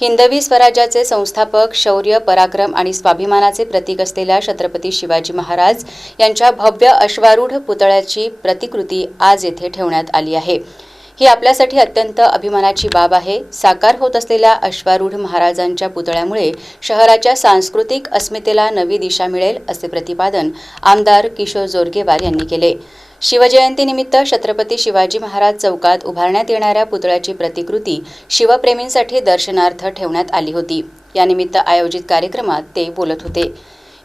हिंदवी स्वराज्याचे संस्थापक शौर्य पराक्रम आणि स्वाभिमानाचे प्रतीक असलेल्या छत्रपती शिवाजी महाराज यांच्या भव्य अश्वारूढ पुतळ्याची प्रतिकृती आज येथे ठेवण्यात आली आहे. ही आपल्यासाठी अत्यंत अभिमानाची बाब आहे. साकार होत असलेल्या अश्वारूढ महाराजांच्या पुतळ्यामुळे शहराच्या सांस्कृतिक अस्मितेला नवी दिशा मिळेल असे प्रतिपादन आमदार किशोर जोरगेवार यांनी केले. शिवजयंतीनिमित्त छत्रपती शिवाजी महाराज चौकात उभारण्यात येणाऱ्या पुतळ्याची प्रतिकृती शिवप्रेमींसाठी दर्शनार्थ ठेवण्यात आली होती. यानिमित्त आयोजित कार्यक्रमात ते बोलत होते.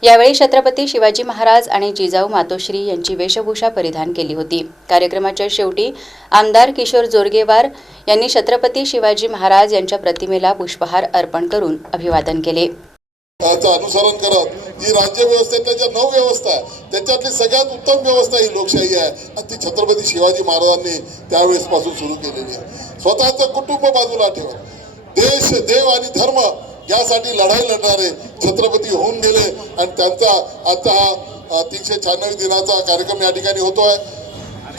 यावेळी छत्रपती शिवाजी महाराज आणि जिजाऊ मातोश्री यांची वेशभूषा परिधान केली होती. कार्यक्रमाच्या शेवटी आमदार किशोर जोरगेवार यांनी छत्रपती शिवाजी महाराज यांच्या प्रतिमेला पुष्पहार अर्पण करून अभिवादन केले. चं अनुसरण करत जी राज्यव्यवस्थेतल्या ज्या नऊ व्यवस्था आहे त्याच्यातली सगळ्यात उत्तम व्यवस्था ही लोकशाही आहे. आणि ती छत्रपती शिवाजी महाराजांनी त्यावेळेस पासून सुरू केलेली आहे. स्वतःचं कुटुंब बाजूला ठेवत. देश देव आणि धर्म यासाठी लढाई लढणारे छत्रपती होऊन गेले आणि त्यांचा आता हा तीनशे शहाण्णव दिनाचा कार्यक्रम या ठिकाणी होतोय.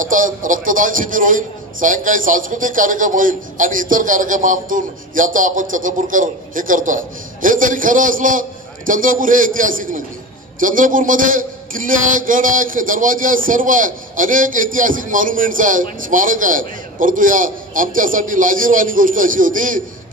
आता रक्तदान शिबिर होईल सायंकाळी सांस्कृतिक कार्यक्रम होईल आणि इतर कार्यक्रमातून याचा आपण चंद्रपूरकर हे करतोय. हे जरी खरं असलं चंद्रपूर हे ऐतिहासिक नगरी चंद्रपूरमध्ये किल्ले आहे गड आहे दरवाजे आहे सर्व आहे. अनेक ऐतिहासिक मॉन्युमेंट्स आहेत स्मारक आहेत. परंतु या आमच्यासाठी लाजीरवाणी गोष्ट अशी होती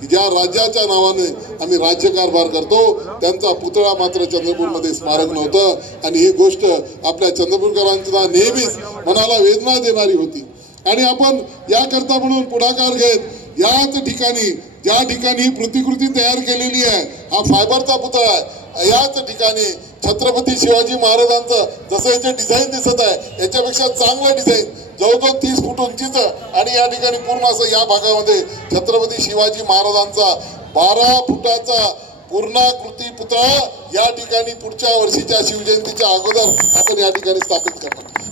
की ज्या राज्याच्या नावाने आम्ही राज्यकारभार करतो त्यांचा पुतळा मात्र चंद्रपूरमध्ये स्मारक नव्हतं. आणि ही गोष्ट आपल्या चंद्रपूरकरांचा नेहमीच मनाला वेदना देणारी होती. आणि आपण याकरता म्हणून पुढाकार घेत याच ठिकाणी ज्या ठिकाणी प्रतिकृती तयार केलेली आहे हा फायबरचा पुतळा आहे. याच ठिकाणी छत्रपती शिवाजी महाराजांचं जसं याचे डिझाईन दिसत आहे याच्यापेक्षा चांगलं डिझाईन जवळजवळ तीस फूट उंचीचं आणि या ठिकाणी पूर्ण असं या भागामध्ये छत्रपती शिवाजी महाराजांचा बारा फुटाचा पूर्णाकृती पुतळा या ठिकाणी पुढच्या वर्षीच्या शिवजयंतीच्या अगोदर आपण या ठिकाणी स्थापित करणार